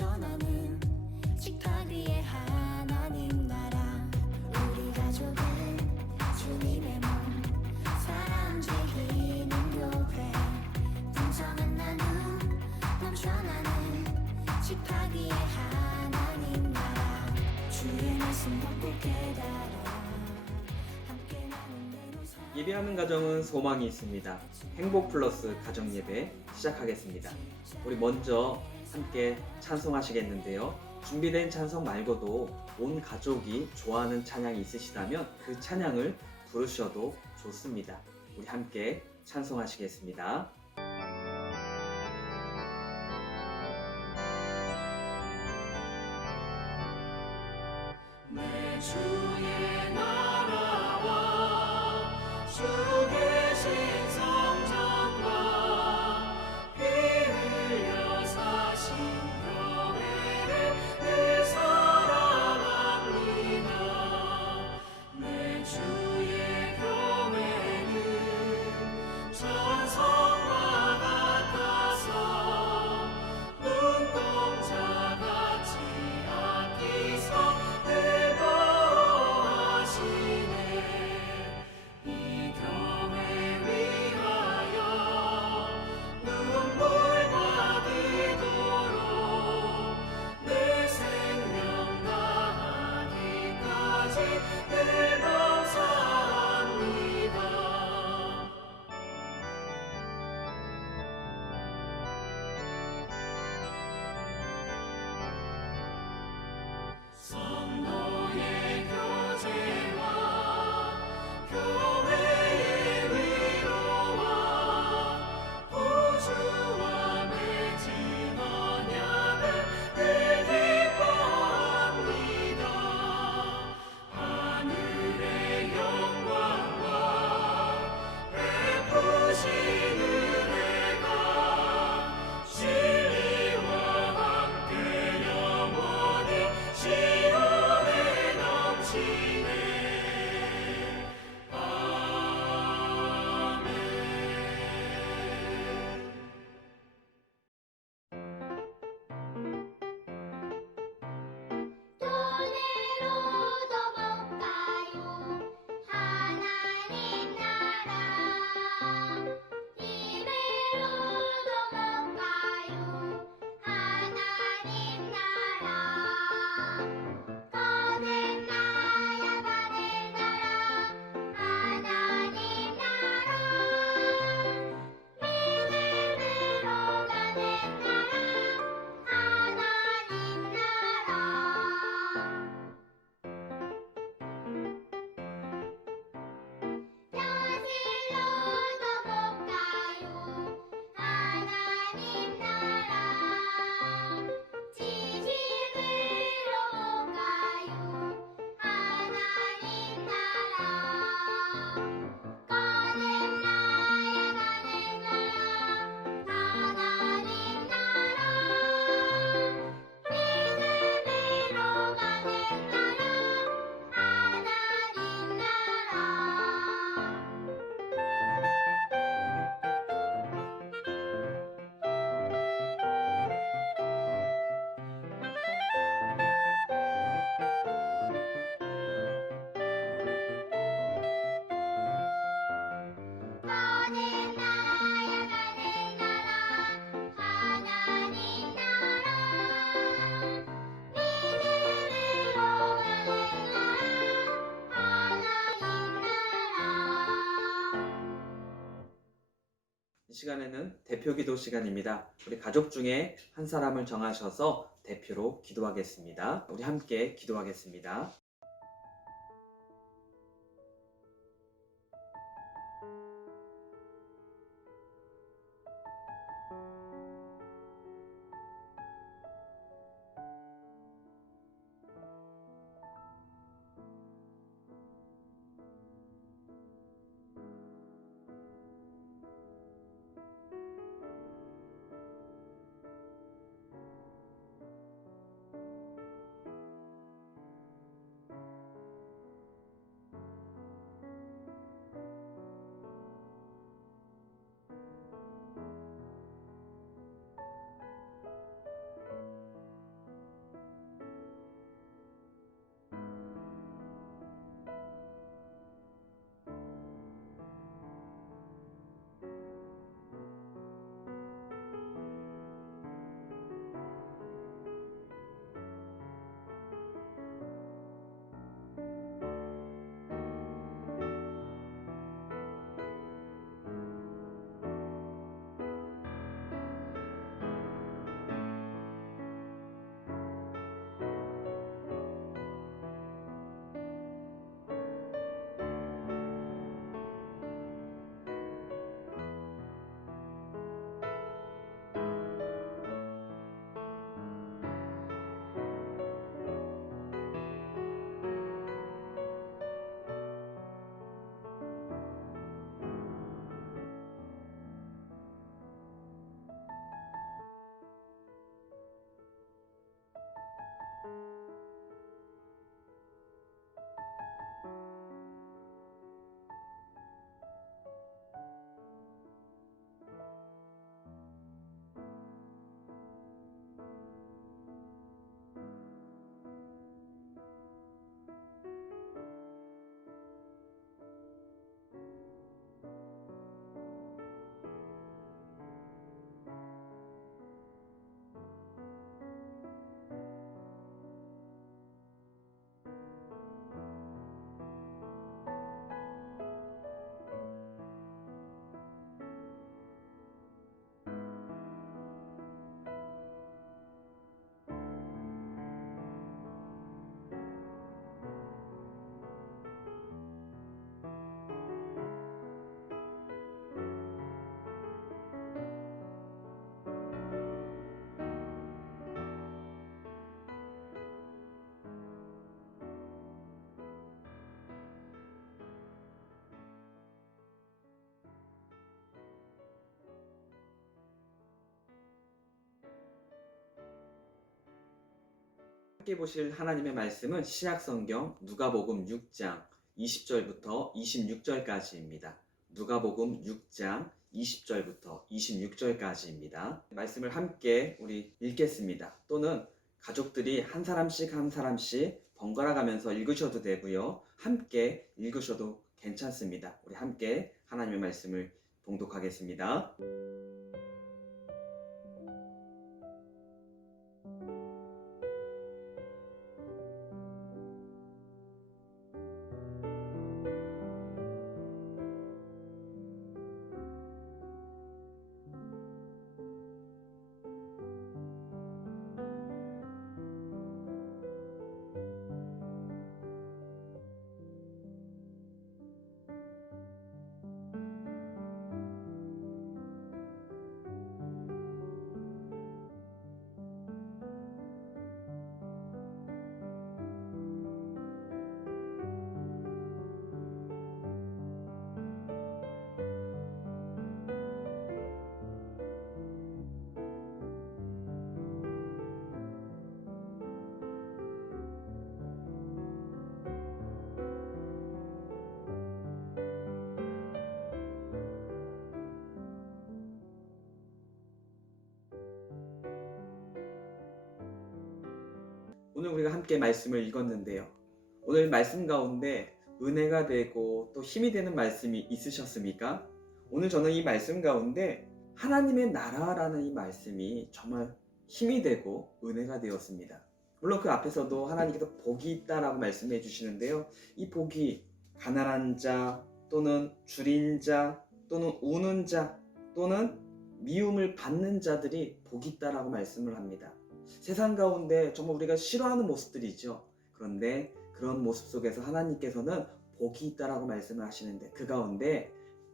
넘쳐나는 식탁 위에 하나님 나라. 우리 가족은 주님의 몸, 사랑 즐기는 교회. 풍성한 나눔 넘쳐나는 식탁 위에 하나님 나라. 주의 말씀 먹고 깨달아 함께 나누는 삶. 예배하는 가정은 소망이 있습니다. 행복 플러스 가정 예배 시작하겠습니다. 우리 먼저 함께 찬송하시겠는데요. 준비된 찬송 말고도 온 가족이 좋아하는 찬양이 있으시다면 그 찬양을 부르셔도 좋습니다. 우리 함께 찬송하시겠습니다. 내 주의 나라와 주 계신 성전과 피 흘려 사신 교회를 늘 사랑합니다. 내 주의 교회는 전성과 같아서 눈동자같이 아끼사 늘 보호하시네. 이 교회 위하여 눈물과 기도로 내 생명 다하기까지 늘 감사합니다. 성도의 교제와 교회의 위로와 구주와 맺은 언약을 늘 기뻐합니다. 하늘의 영광과 베푸신 은혜가 진리와 함께 영원히 시온에 넘치네. 아멘. 돈으로도 못 가요 하나님 나라. 힘으로도 못 가요 하나님 나라. 가는 나야 가는 나라 하나님 나라. 믿음으로 가는 나라 하나님 나라. 벼슬로도 못 가요 하나님 나라. 지식으로 못 가요 하나님 나라. 가는 나야 가는 나라 하나님 나라. 믿음으로 가는 나라 하나님 나라. 가는 나야 가는 나라 하나님 나라. 믿음으로 가는 나라 하나님 나라. 이 시간에는 대표 기도 시간입니다. 우리 가족 중에 한 사람을 정하셔서 대표로 기도하겠습니다. 우리 함께 기도하겠습니다. 함께 보실 하나님의 말씀은 신약성경 누가복음 6장 20절부터 26절까지입니다. 누가복음 6장 20절부터 26절까지입니다. 말씀을 함께 우리 읽겠습니다. 또는 가족들이 한 사람씩 한 사람씩 번갈아 가면서 읽으셔도 되고요. 함께 읽으셔도 괜찮습니다. 우리 함께 하나님의 말씀을 봉독하겠습니다. 오늘 우리가 함께 말씀을 읽었는데요. 오늘 말씀 가운데 은혜가 되고 또 힘이 되는 말씀이 있으셨습니까? 오늘 저는 이 말씀 가운데 하나님의 나라라는 이 말씀이 정말 힘이 되고 은혜가 되었습니다. 물론 그 앞에서도 하나님께서 복이 있다라고 말씀해 주시는데요. 이 복이 가난한 자 또는 줄인 자 또는 우는 자 또는 미움을 받는 자들이 복이 있다라고 말씀을 합니다. 세상 가운데 정말 우리가 싫어하는 모습들이죠. 그런데 그런 모습 속에서 하나님께서는 복이 있다라고 말씀을 하시는데 그 가운데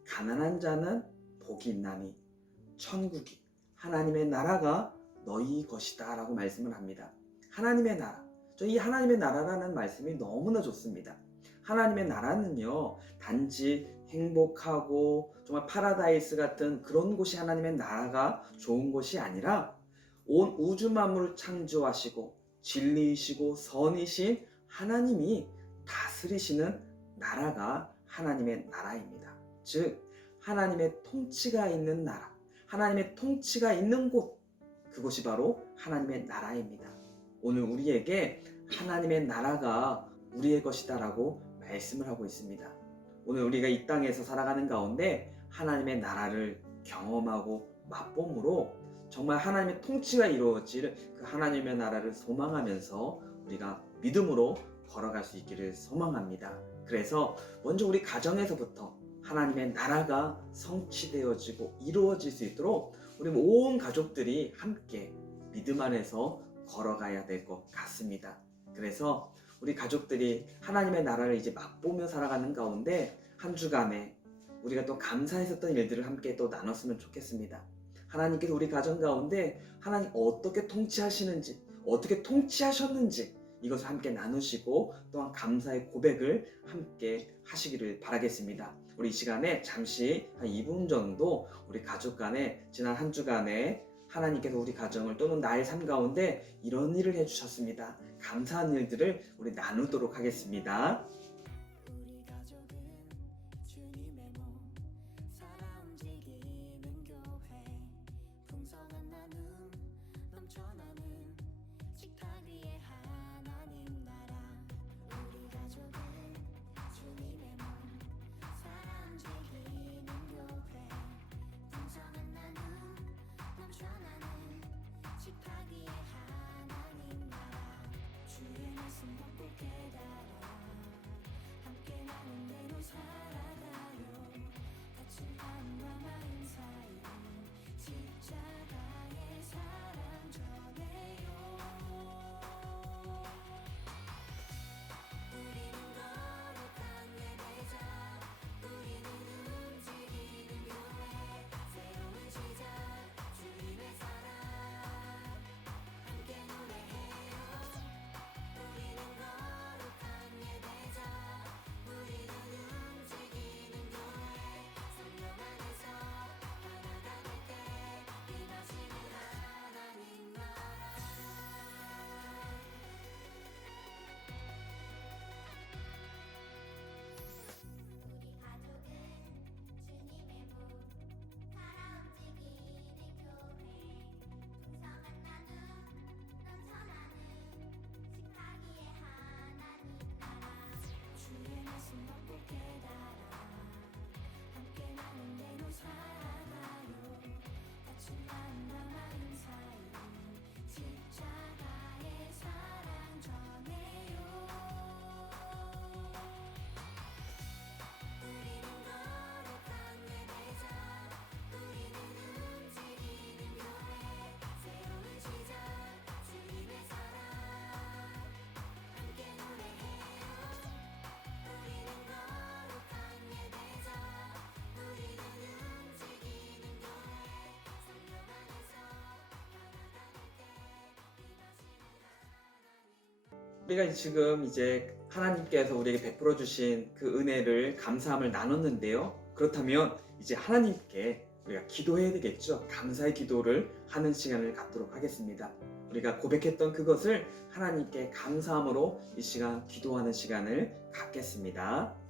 가난한 자는 복이 있나니 천국이 하나님의 나라가 너희 것이다 라고 말씀을 합니다. 하나님의 나라. 저 이 하나님의 나라라는 말씀이 너무나 좋습니다. 하나님의 나라는요, 단지 행복하고 정말 파라다이스 같은 그런 곳이 하나님의 나라가 좋은 곳이 아니라 온 우주 만물을 창조하시고 진리이시고 선이신 하나님이 다스리시는 나라가 하나님의 나라입니다. 즉 하나님의 통치가 있는 나라, 하나님의 통치가 있는 곳, 그곳이 바로 하나님의 나라입니다. 오늘 우리에게 하나님의 나라가 우리의 것이다라고 말씀을 하고 있습니다. 오늘 우리가 이 땅에서 살아가는 가운데 하나님의 나라를 경험하고 맛봄으로 정말 하나님의 통치가 이루어질 그 하나님의 나라를 소망하면서 우리가 믿음으로 걸어갈 수 있기를 소망합니다. 그래서 먼저 우리 가정에서부터 하나님의 나라가 성취되어지고 이루어질 수 있도록 우리 온 가족들이 함께 믿음 안에서 걸어가야 될 것 같습니다. 그래서 우리 가족들이 하나님의 나라를 이제 맛보며 살아가는 가운데 한 주간에 우리가 또 감사했었던 일들을 함께 또 나눴으면 좋겠습니다. 하나님께서 우리 가정 가운데 하나님 어떻게 통치하시는지, 어떻게 통치하셨는지 이것을 함께 나누시고 또한 감사의 고백을 함께 하시기를 바라겠습니다. 우리 이 시간에 잠시 한 2분 정도 우리 가족 간에 지난 한 주간에 하나님께서 우리 가정을 또는 나의 삶 가운데 이런 일을 해주셨습니다. 감사한 일들을 우리 나누도록 하겠습니다. 우리 가족은 주님의 몸 살아 움직이는 교회 풍성한 나눔 넘쳐나는 식탁 위에 하나님 나라 우리 가족은 주님의 몸 살아 움직이는 교회 풍성한 나눔 넘쳐나는 식탁 위에 하나님 나라 주의 말씀 먹고 깨달아 우리가 지금 이제 하나님께서 우리에게 베풀어 주신 그 은혜를 감사함을 나눴는데요. 그렇다면 이제 하나님께 우리가 기도해야 되겠죠. 감사의 기도를 하는 시간을 갖도록 하겠습니다. 우리가 고백했던 그것을 하나님께 감사함으로 이 시간 기도하는 시간을 갖겠습니다.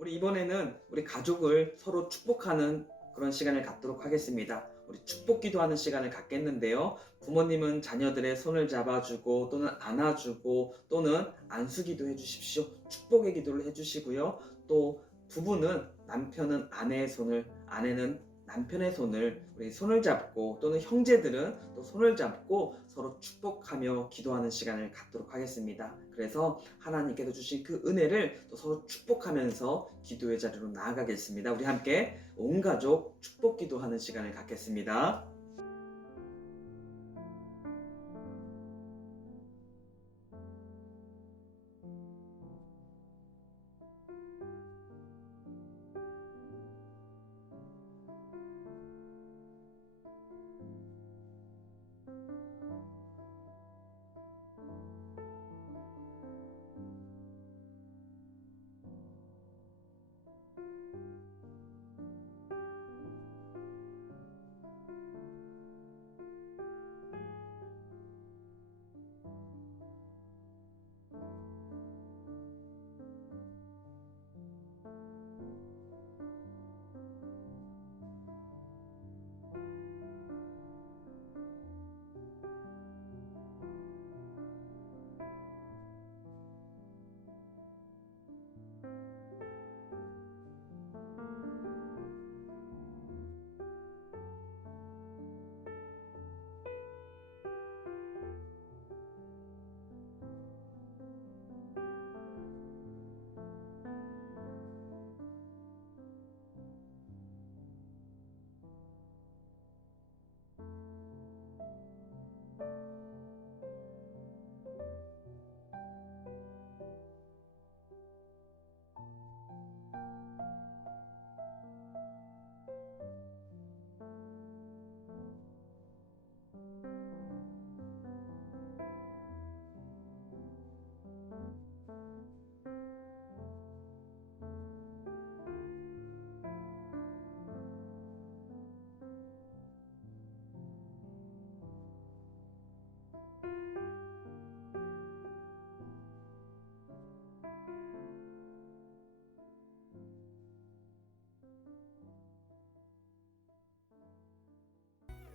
우리 이번에는 우리 가족을 서로 축복하는 그런 시간을 갖도록 하겠습니다. 우리 축복 기도하는 시간을 갖겠는데요. 부모님은 자녀들의 손을 잡아주고 또는 안아주고 또는 안수기도 해주십시오. 축복의 기도를 해주시고요. 또 부부는 남편은 아내의 손을, 아내는 남편의 손을, 우리 손을 잡고 또는 형제들은 또 손을 잡고 서로 축복하며 기도하는 시간을 갖도록 하겠습니다. 그래서 하나님께서 주신 그 은혜를 또 서로 축복하면서 기도의 자리로 나아가겠습니다. 우리 함께 온 가족 축복 기도하는 시간을 갖겠습니다.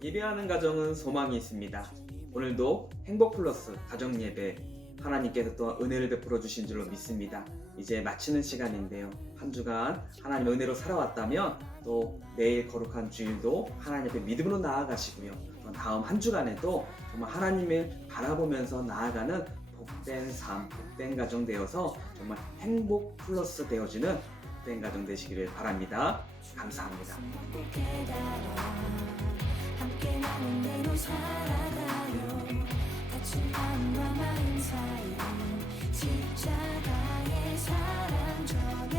예배하는 가정은 소망이 있습니다. 오늘도 행복 플러스 가정 예배 하나님께서 또 은혜를 베풀어 주신 줄로 믿습니다. 이제 마치는 시간인데요. 한 주간 하나님의 은혜로 살아왔다면 또 내일 거룩한 주일도 하나님 앞에 믿음으로 나아가시고요. 또 다음 한 주간에도 정말 하나님을 바라보면서 나아가는 복된 삶, 복된 가정 되어서 정말 행복 플러스 되어지는 복된 가정 되시기를 바랍니다. 감사합니다. 꼭 깨달아 함께 나는 대로 살아가요. 갇힌 마음과 마음 사이 십자가의 사랑 전에